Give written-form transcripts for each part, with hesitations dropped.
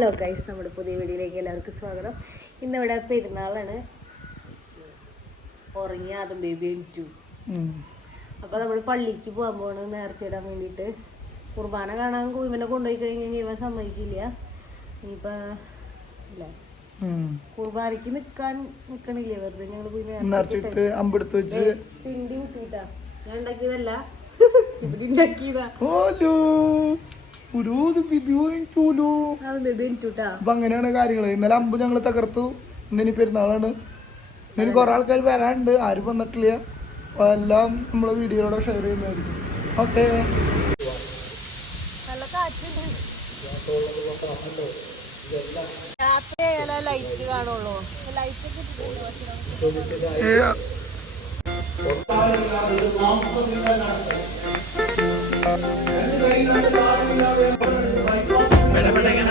Hello guys, നമ്മുടെ പുതിയ വീഡിയോയിലേക്ക് എല്ലാവർക്കും സ്വാഗതം. ഇന്നിവിടെ പെരുന്നാളാണ്. ഉറങ്ങി അതും ബേബി എണീറ്റു. അപ്പോൾ നമ്മൾ പള്ളിക്ക് പോകാൻ പോകണം നേർച്ചയിടാൻ വേണ്ടിയിട്ട്. കുർബാന കാണാൻ ഇവനെ കൊണ്ടുപോയി കഴിഞ്ഞാൽ ഇവൻ സമ്മതിക്കില്ല. ഇനിയിപ്പോൾ ഇല്ല, കുർബാനയ്ക്ക് നിക്കണില്ലേ, വെറുതെ ഞങ്ങൾ പോയി പിണ്ടി കുത്തിയിട്ടാ. ഞാൻ ഉണ്ടാക്കിയതല്ല, ഇവിടെ ഉണ്ടാക്കിയതാ. അപ്പൊ അങ്ങനെയാണ് കാര്യങ്ങള്. ഇന്നലെ അമ്പ് ഞങ്ങള് തകർത്തു. ഇന്നിനി പെരുന്നാളാണ്. ഇനി കുറെ ആൾക്കാർ വരാനുണ്ട്, ആരും വന്നിട്ടില്ല. അപ്പൊ എല്ലാം നമ്മളെ വീഡിയോയിലൂടെ ഷെയർ ചെയ്യുന്നതായിരിക്കും. ഓക്കെ. ലൈറ്റ് കാണുള്ളൂ. ലൈറ്റ്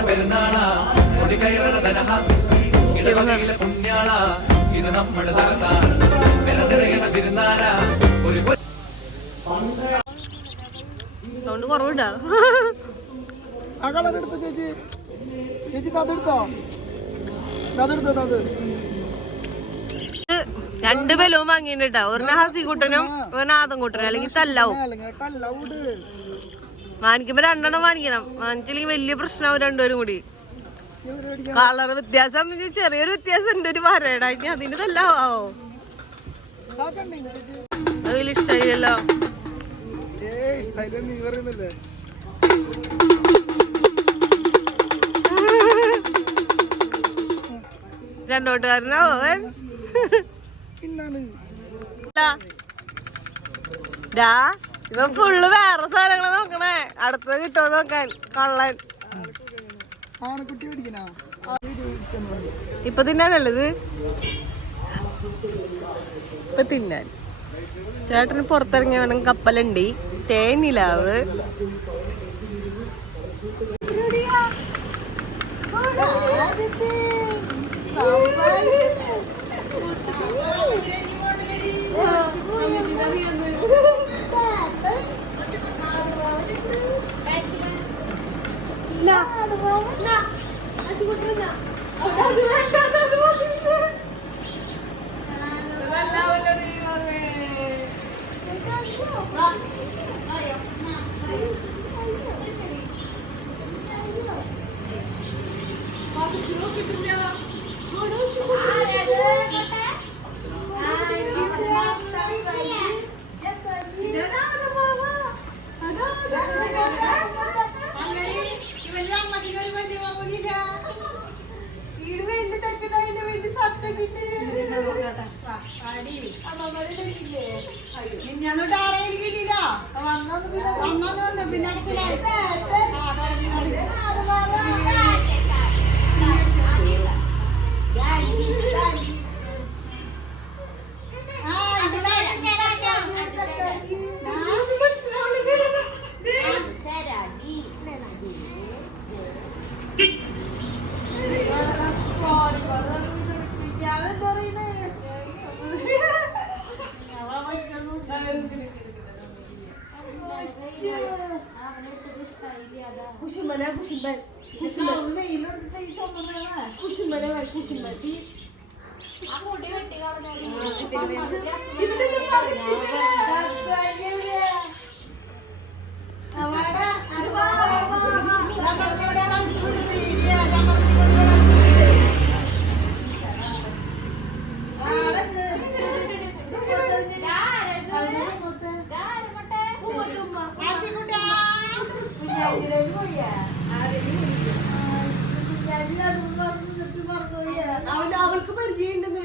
പെരുന്നാളാ ഇത് നമ്മുടെ സൗണ്ട് കുറവുണ്ടോ? ആ കളർ എടുത്തോ ചേച്ചി. ചേച്ചി അതെടുത്തോ, അതെടുത്തോ. അത് രണ്ട് ബലവും വാങ്ങിട്ടാ. ഒരെണ്ണം ഹസിക്കൂട്ടനും ഒരെണ്ണം ആദംകൂട്ടനും, അല്ലെങ്കിൽ തല്ലാവും. വാങ്ങിക്കുമ്പോ രണ്ടെണ്ണം വാങ്ങിക്കണം. വാങ്ങിച്ചില്ലെങ്കിൽ വലിയ പ്രശ്നമാവും രണ്ടുപേരും കൂടി. കളർ വ്യത്യാസം ചെറിയൊരു വ്യത്യാസം ഉണ്ട്. ഒരു വരടാ അതിന്റെ തല്ലാവോ? അതിൽ ഇഷ്ടായില്ലോ. രണ്ടോട്ടുകാരനാവോ അവൻ? ഇവൻ ഫുള്ള് വേറെ സാധനങ്ങള് നോക്കണേ. അടുത്തത് കിട്ടുമോ നോക്കാൻ. കള്ളൻ ഇപ്പൊ തിന്നാനല്ലത്, ഇപ്പൊ തിന്നാൻ. ചേട്ടന് പുറത്തിറങ്ങിയ വേണം. കപ്പലുണ്ട്, തേനിലാവ്. അവൾക്ക് പരിചയമുണ്ടെന്ന്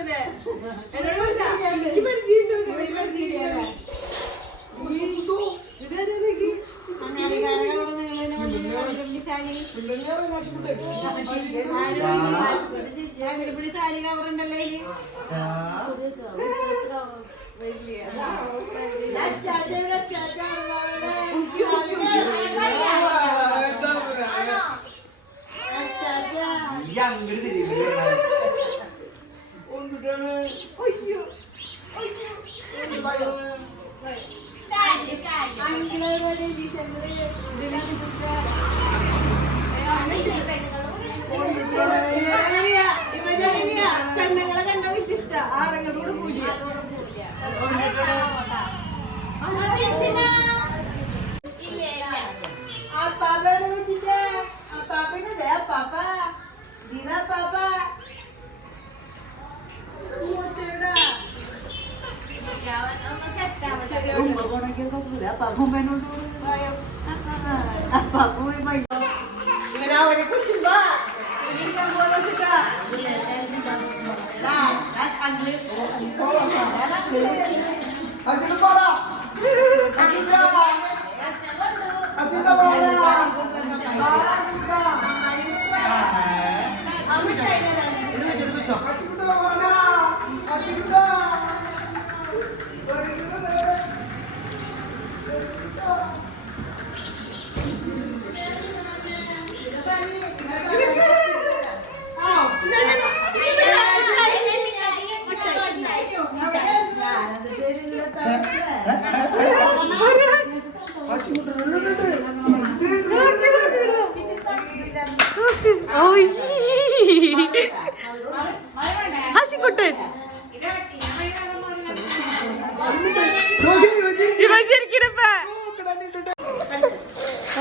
ഹസിക്കുട്ടൻ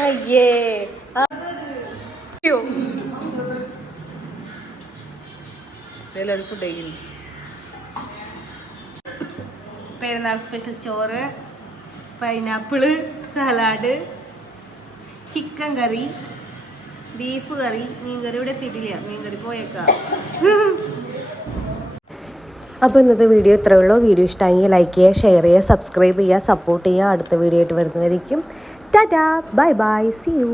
അയ്യേ ഫുഡ് കഴിക്കുന്നു. പെരുന്നാൾ സ്പെഷ്യൽ ചോറ്, പൈനാപ്പിള്, സലാഡ്, ചിക്കൻ കറി, ബീഫ് കറി, മീൻകറി ഇവിടെ എത്തിയിട്ടില്ല, മീൻകറി പോയേക്കാം. അപ്പോൾ ഇന്നത്തെ വീഡിയോ ഇത്രയേ ഉള്ളൂ. വീഡിയോ ഇഷ്ടമെങ്കിൽ ലൈക്ക് ചെയ്യുക, ഷെയർ ചെയ്യുക, സബ്സ്ക്രൈബ് ചെയ്യുക, സപ്പോർട്ട് ചെയ്യുക. അടുത്ത വീഡിയോ ആയിട്ട് വരുന്നതായിരിക്കും. Tata, bye bye, see U.